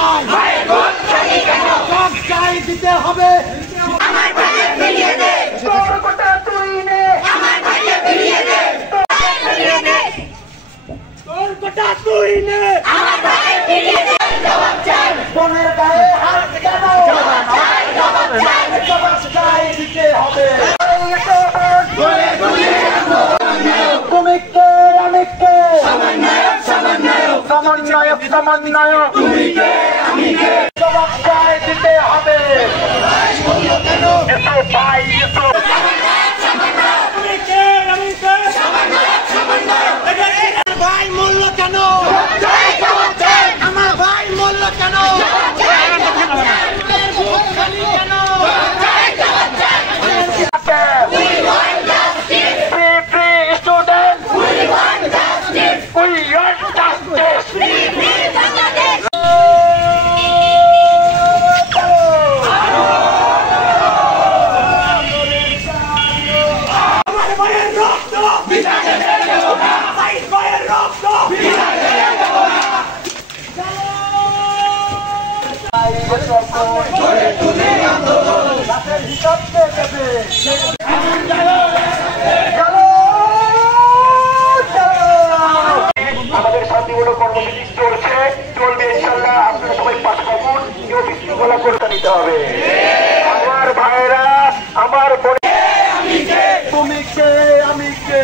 চাই সব চাই দিতে হবে আমার ভাইকে ফিরিয়ে দে তোর কোটা তুই নে আমার ভাইকে ফিরিয়ে দে তোর কোটা তুই নে আমার ভাইকে ফিরিয়ে দে জবাব চাই বনের গায়ে হাত কেন জবাব চাই জবাব চাই দিতে হবে তুমি কে আমি কে সমন্বয়ক তুমি কে আমি কে জবাব চাই দিতে হবে এসো ভাই এসো তুমি কে আমি কে ভাই মূল্য কেন আমার ভাই মূল্য কেন আমাদের শান্তিমূলক কর্মসূচি চলবে ইনশাল্লাহ। আপনারা সবাই পাশে থাকুন, কেউ বিশৃঙ্খলা করতে নিতে হবে। আমার ভাইরা আমার তুমি কে আমি কে